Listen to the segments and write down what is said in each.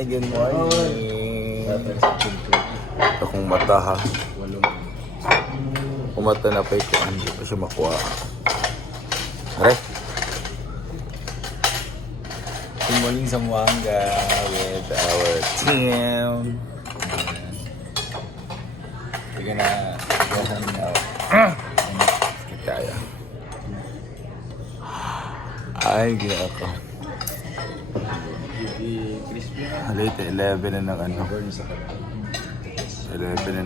Hi, good morning. Ito kong mata ha. Kumata na pa ito. Hindi pa siya makuha. Aray. Good morning Zamboanga with our team. We're gonna go home now. Kaya. Ay, gila ako. Late 11 na ng ano. 11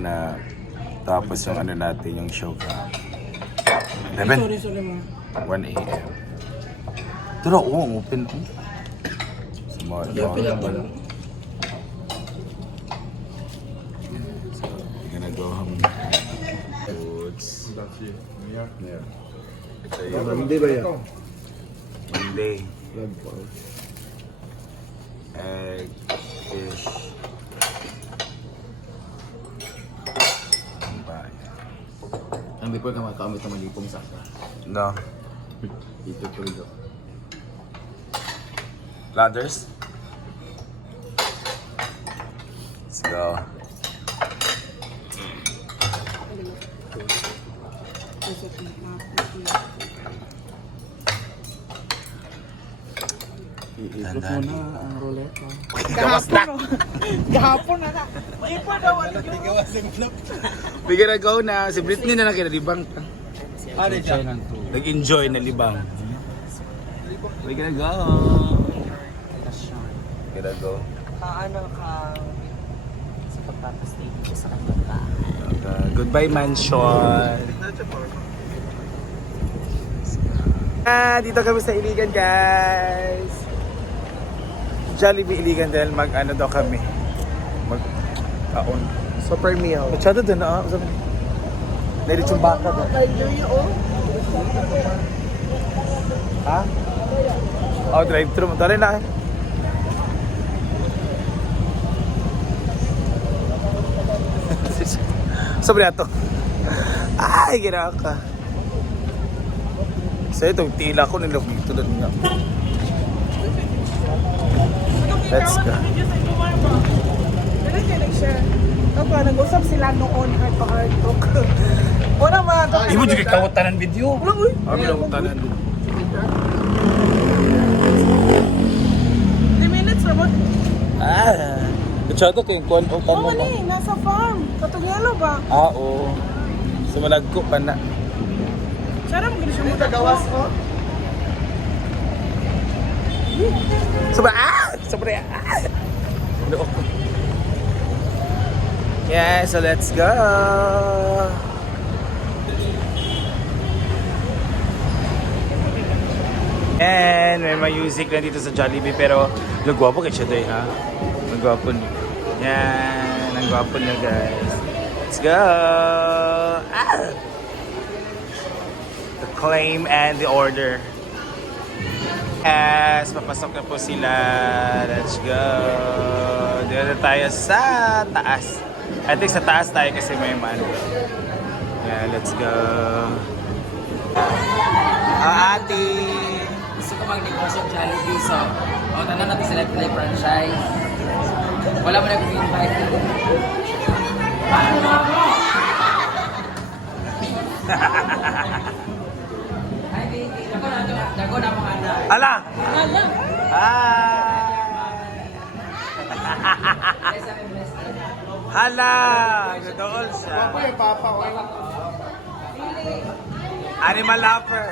na tapos yung ano natin, yung show ka. 11? 1 a.m. Pero oo, open ko. Smart. So, we're gonna go home. Foods. Ito yung Monday ba yan? Monday. Egg, fish. Ang before ka makamit na malipong saka. No. Dito tulo. Ladders. Let's go. Iikot mo na ang ruleta. Gahapon na na. Ipa daw ano We gotta go na. Si Britney na nakinalibang. Pare siya. Nag-enjoy na libang. We gotta go. We gotta go. ano ka sa pagpapastay dito sa kanyang bahay. Goodbye mansion. Dito kami sa Iligan guys. Jollibee Iligan dahil mag-ano daw kami. Mag-aon. Super meal. Masyado doon na. Nailit yung baka doon. Ha? Oh, drive-thru. Tara na. Sobre ato. Ay, ginawa ka. Sa itong tila ko nilog dito doon nga. Let's go. Kapag nag-usap sila noon heart to heart talk. O naman. Ibo juga kawatan ng video. Kami lang kawatan. 3 minutes naman. Masyado kayong kuwan o Oo nga nasa farm. Katugyalo ba? Oo. Sa malagko pa na. Sana mo siya mo tagawas ko. Sobre Yeah, so let's go. And may music na dito sa Jollibee pero nagwapo kayo siya doon ha. Nagwapo niyo. Yan, nagwapo niyo guys. Let's go. The claim and the order. Yes, papasok na po sila. Let's go. Dito na tayo sa taas. I think sa taas tayo kasi may man. Yeah, let's go. Ate. Gusto ko mag-negosyo sa Jollibee, so tanong natin sila play franchise. Wala mo na kong invite. Hi, baby. Dago na mga anak. Ala! Ala. Hala! Nadool siya. Yung papa ko. Animal lover.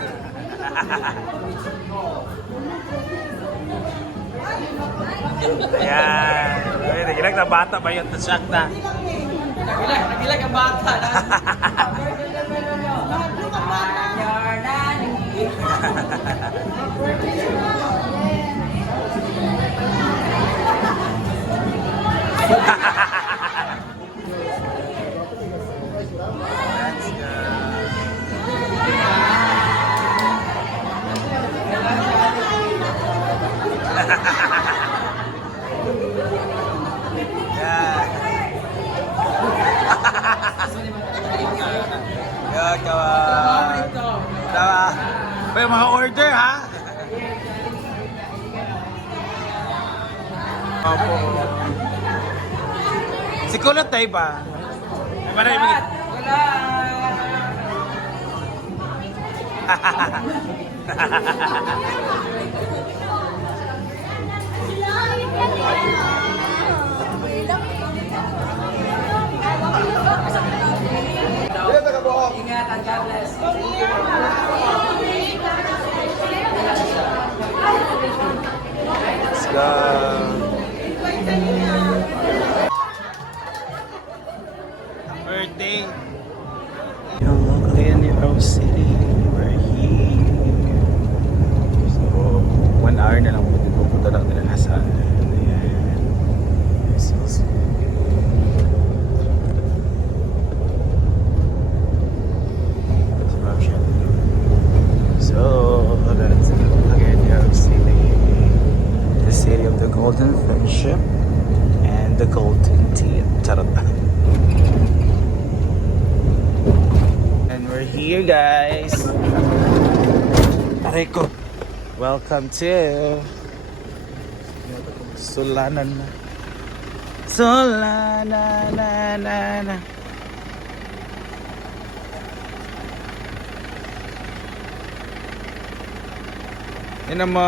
Ayan. Ay, nagilag na bata ba yun? Nasyak na. Nagilag ang bata. Let's go. Yan, kawan. Tawa. May mga order, ha? Opo. Si Kulot tayo ba? Para yung Ingat and God bless. Let's go. Birthday. You're locally in New City. We're here. So, 1 hour na lang pupunta lang nila nasa. Ayan. This is so, that's again New York City. The city of the golden friendship and the golden teeth. Charot. And we're here, guys. Aray ko. Welcome to Solanan. Solana. Yan mo.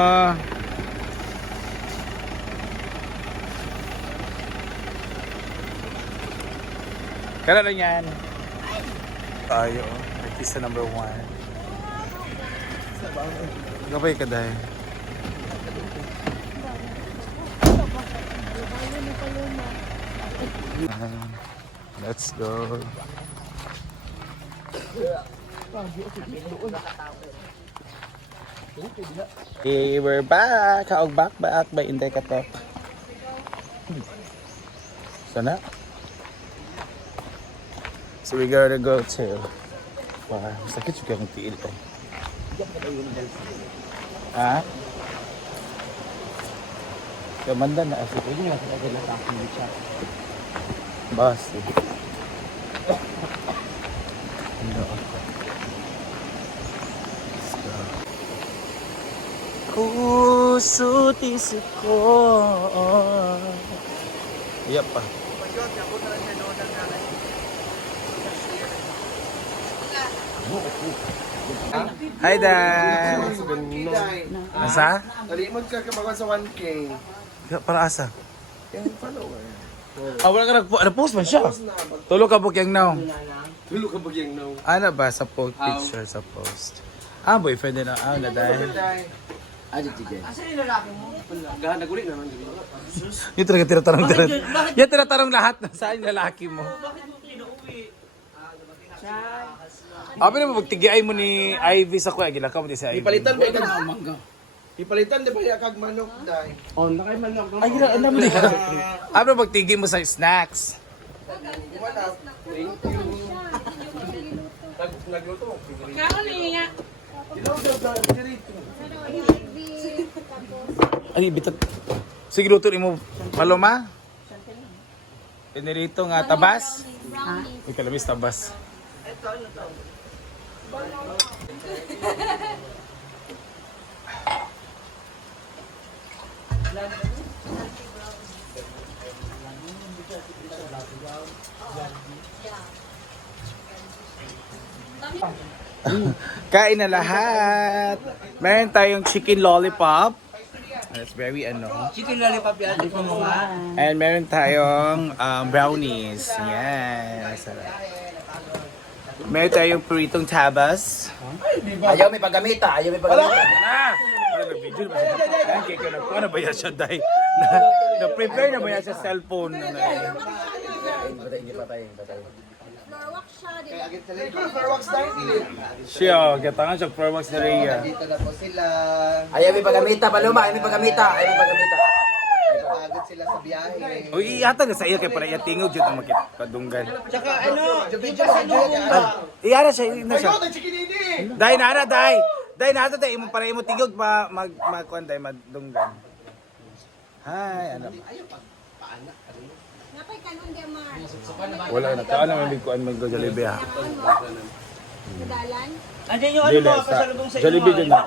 Kaya lang yan. Tayo. Artista number 1. Gabay ka dahil. Let's go. Hey, we're back. Kaog back ba Inday ka to? Sana? So we gotta go to sakit juga ng tiil to. Ha? Kamanda na asi. Ini lah kita jelas aku bicara. Basi. Kusutis ko. Iya pa. Hi Dan. Asa? Nalimod ka kabawan sa 1K. Para asa? Yung follower. Wala ka nag-post man siya. Tulog ka bukyang now. Dulo ka bagyang now. Ano ba sa post picture sa post? Boyfriend din na dahil. Gahan nagulit naman. Yung talaga tinatanong. Yung tinatanong lahat na saan yung lalaki mo. Abi na magtigiay mo ni Ivy sa kuya. Gila ka mo di si Ivy. Ipalitan ba yung mangga? Ipalitan di ba yung kag manok day? Ay, gila, alam mo ka. Abi na magtigi mo sa snacks. Wala. Thank you. Nagluto mo. Ay, bitat. Sige, luto mo paloma. Pinirito nga tabas. May kalamis tabas. Kain na lahat. Meron tayong chicken lollipop. That's very Chicken lollipop yan. Di ko mo nga. And meron tayong brownies. Yan. Sarap. Meron tayong puritong tabas. Ayaw may paggamita. Ayaw may paggamita. Ano ba yan siya, Day? Na-prepare na ba yan sa cellphone? Fireworks day dilit. Siya, katangan siya fireworks na Rhea. Dito na po sila. Ayaw may paggamita. Paluma. Ayaw may paggamita. Ayaw may paggamita. Pagod sila sa biyahe. O ihatag sa iyo kay para itingog dyan ang makitpadunggan. Tsaka video sa loob. Iyara siya, na siya. Ayun, chicken ini. Day, nana, day! Day, nata, day, para imo tingog pa magkuhan day, madunggan. Hi, ano? Napay kanon di Mar. Wala na, kaan naman bigkuhan mag-Jollibee ha. Kadalan. Andiyan yung Dili, sa Jollibee din na.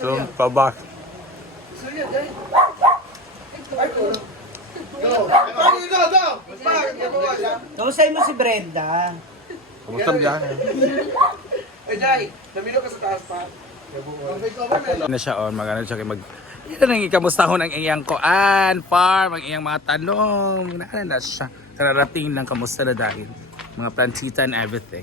So, pabak. Suya, Jay. Ay, ko. Go. Go. Bakit ka wala? Kausay mo si Brenda. Kamusta biya? Eh, Jay, namino ka sa taas pa. Na siya on, magano siya kay mag yan ang ikamustahon ang iyang koan, farm, ang iyang mga tanong. Na siya. Kararating lang kamusta na dahil. Mga plantita and everything.